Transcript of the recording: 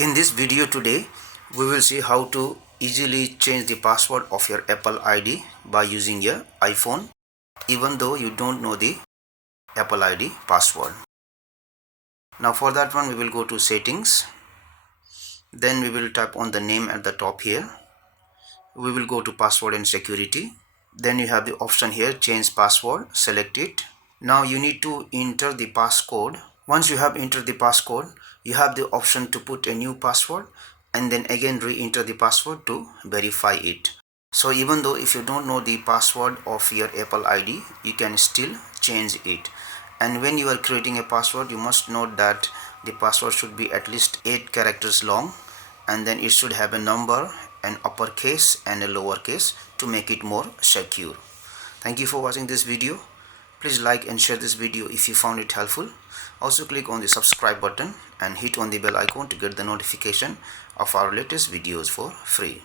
In this video today, we will see how to easily change the password of your Apple ID by using your iPhone, even though you don't know the Apple ID password. Now for that one, we will go to settings. Then we will tap on the name at the top here. We will go to password and security. Then you have the option here, change password, select it. Now you need to enter the passcode. Once you have entered the passcode, you have the option to put a new password and then again re-enter the password to verify it. So even though if you don't know the password of your Apple ID, you can still change it. And when you are creating a password, you must note that the password should be at least 8 characters long, and then it should have a number, an uppercase and a lowercase to make it more secure. Thank you for watching this video. Please like and share this video if you found it helpful. Also click on the subscribe button and hit on the bell icon to get the notification of our latest videos for free.